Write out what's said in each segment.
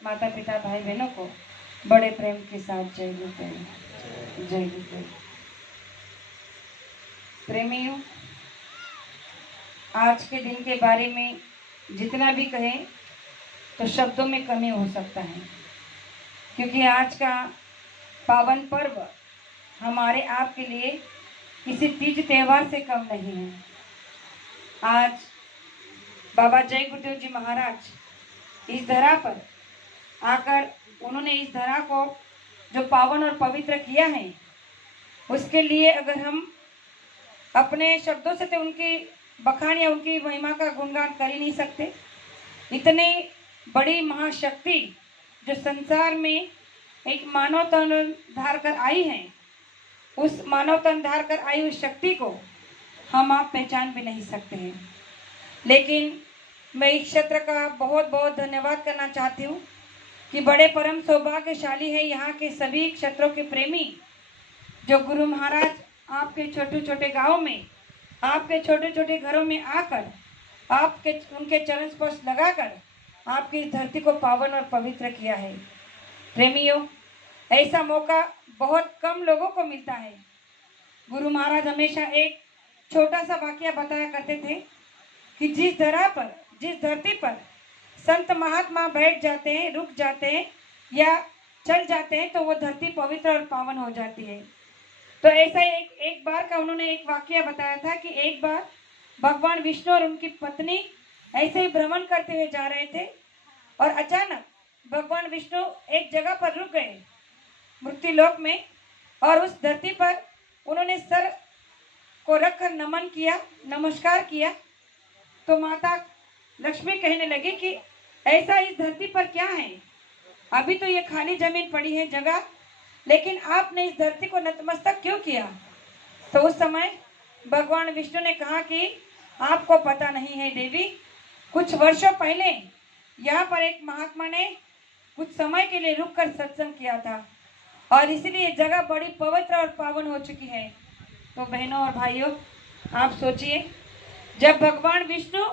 माता पिता भाई बहनों को बड़े प्रेम के साथ जय गुरु जय गुरु। प्रेमियों, आज के दिन के बारे में जितना भी कहें तो शब्दों में कमी हो सकता है, क्योंकि आज का पावन पर्व हमारे आपके लिए किसी तीज त्योहार से कम नहीं है। आज बाबा जय गुरुदेव जी महाराज इस धरा पर आकर उन्होंने इस धरा को जो पावन और पवित्र किया है, उसके लिए अगर हम अपने शब्दों से तो उनकी बखान या उनकी महिमा का गुणगान कर ही नहीं सकते। इतनी बड़ी महाशक्ति जो संसार में एक मानव तन धार कर आई है, उस मानव तन धार कर आई हुई शक्ति को हम आप पहचान भी नहीं सकते हैं। लेकिन मैं इस क्षेत्र का बहुत बहुत धन्यवाद करना चाहती हूँ कि बड़े परम सौभाग्यशाली है यहाँ के सभी क्षेत्रों के प्रेमी, जो गुरु महाराज आपके छोटे छोटे गाँव में, आपके छोटे छोटे घरों में आकर आपके उनके चरण स्पर्श लगाकर आपकी इस धरती को पावन और पवित्र किया है। प्रेमियों, ऐसा मौका बहुत कम लोगों को मिलता है। गुरु महाराज हमेशा एक छोटा सा वाकया बताया करते थे कि जिस धरती पर संत महात्मा बैठ जाते हैं, रुक जाते हैं या चल जाते हैं, तो वो धरती पवित्र और पावन हो जाती है। तो ऐसा एक बार का उन्होंने एक वाकया बताया था कि एक बार भगवान विष्णु और उनकी पत्नी ऐसे ही भ्रमण करते हुए जा रहे थे और अचानक भगवान विष्णु एक जगह पर रुक गए मृत्युलोक में, और उस धरती पर उन्होंने सर को रखकर नमन किया, नमस्कार किया। तो माता लक्ष्मी कहने लगी कि ऐसा इस धरती पर क्या है, अभी तो ये खाली जमीन पड़ी है जगह, लेकिन आपने इस धरती को नतमस्तक क्यों किया? तो उस समय भगवान विष्णु ने कहा कि आपको पता नहीं है देवी, कुछ वर्षों पहले यहाँ पर एक महात्मा ने कुछ समय के लिए रुककर सत्संग किया था और इसलिए जगह बड़ी पवित्र और पावन हो चुकी है। तो बहनों और भाइयों, आप सोचिए, जब भगवान विष्णु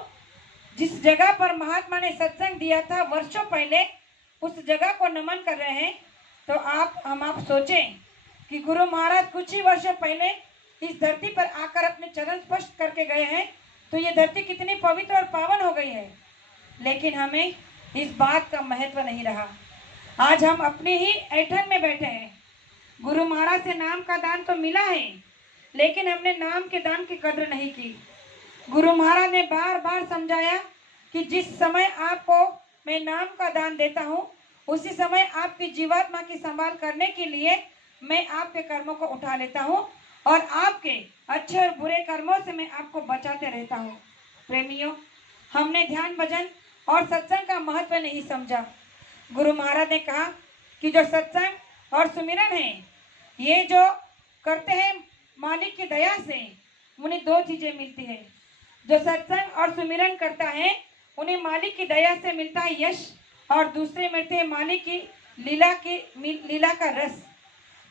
जिस जगह पर महात्मा ने सत्संग दिया था वर्षों पहले उस जगह को नमन कर रहे हैं, तो आप सोचें कि गुरु महाराज कुछ ही वर्षों पहले इस धरती पर आकर अपने चरण स्पर्श करके गए हैं, तो ये धरती कितनी पवित्र और पावन हो गई है। लेकिन हमें इस बात का महत्व नहीं रहा। आज हम अपने ही ऐठन में बैठे हैं। गुरु महाराज से नाम का दान तो मिला है, लेकिन हमने नाम के दान की कद्र नहीं की। गुरु महाराज ने बार बार समझाया कि जिस समय आपको मैं नाम का दान देता हूँ, उसी समय आपकी जीवात्मा की संभाल करने के लिए मैं आपके कर्मों को उठा लेता हूँ और आपके अच्छे और बुरे कर्मों से मैं आपको बचाते रहता हूँ। प्रेमियों, हमने ध्यान भजन और सत्संग का महत्व नहीं समझा। गुरु महाराज ने कहा कि जो सत्संग और सुमिरन है, ये जो करते हैं मालिक की दया से, उन्हें दो चीजें मिलती है। जो सत्संग और सुमिरन करता है उन्हें मालिक की दया से मिलता है यश, और दूसरे मिलते हैं मालिक की लीला का रस।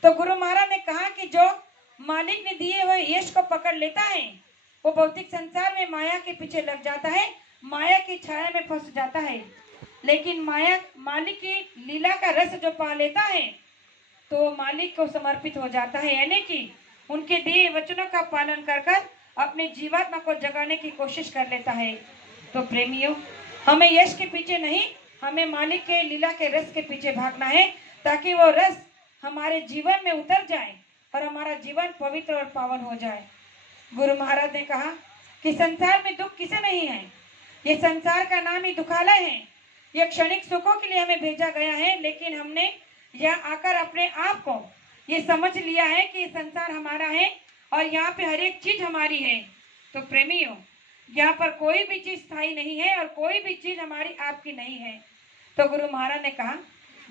तो गुरु महाराज ने कहा कि जो मालिक ने दिए हुए यश को पकड़ लेता है, वो भौतिक संसार में माया के पीछे लग जाता है, माया की छाया में फंस जाता है। लेकिन मालिक की लीला का रस जो पा लेता है, तो मालिक को समर्पित हो जाता है, यानी कि उनके दिए वचनों का पालन कर अपने जीवात्मा को जगाने की कोशिश कर लेता है। तो प्रेमियों, हमें यश के पीछे नहीं, हमें मालिक के लीला के रस के पीछे भागना है, ताकि वो रस हमारे जीवन में उतर जाए और हमारा जीवन पवित्र और पावन हो जाए। गुरु महाराज ने कहा कि संसार में दुख किसे नहीं है, ये संसार का नाम ही दुखालय है। ये क्षणिक सुखों के लिए हमें भेजा गया है, लेकिन हमने यहाँ आकर अपने आप को ये समझ लिया है कि ये संसार हमारा है और यहाँ पे हर एक चीज हमारी है। तो प्रेमियों, यहाँ पर कोई भी चीज स्थायी नहीं है और कोई भी चीज हमारी आपकी नहीं है। तो गुरु महाराज ने कहा,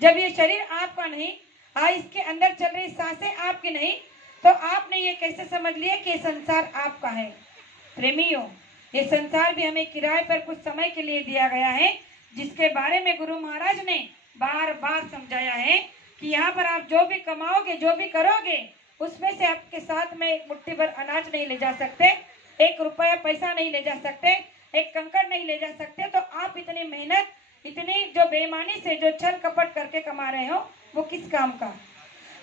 जब ये शरीर आपका नहीं, इसके अंदर चल रही सांसें आपकी नहीं, तो आपने ये कैसे समझ लिया कि ये संसार आपका है? प्रेमियों, ये संसार भी हमें किराए पर कुछ समय के लिए दिया गया है, जिसके बारे में गुरु महाराज ने बार बार समझाया है कि यहाँ पर आप जो भी कमाओगे, जो भी करोगे, उसमें से आपके साथ में एक मुट्ठी भर अनाज नहीं ले जा सकते, एक रुपया पैसा नहीं ले जा सकते, एक कंकड़ नहीं ले जा सकते। तो आप इतनी मेहनत इतनी जो बेईमानी से जो छल कपट करके कमा रहे हो वो किस काम का?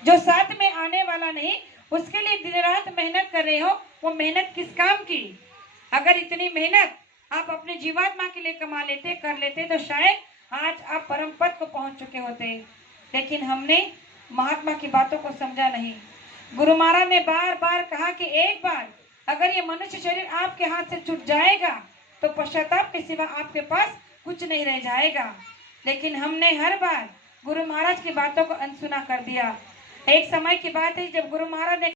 जो साथ में आने वाला नहीं उसके लिए दिन रात मेहनत कर रहे हो, वो मेहनत किस काम की? अगर इतनी मेहनत आप अपने जीवात्मा के लिए कमा लेते कर लेते तो शायद आज आप परम पद को पहुंच चुके होते। लेकिन हमने महात्मा की बातों को समझा नहीं। गुरु महाराज ने बार बार कहा कि एक बार अगर ये मनुष्य शरीर आपके हाथ से छूट जाएगा तो पश्चाताप के सिवा आपके पास कुछ नहीं रह जाएगा। लेकिन हमने हर बार गुरु महाराज की बातों को अनसुना कर दिया। एक समय की बात है जब गुरु महाराज ने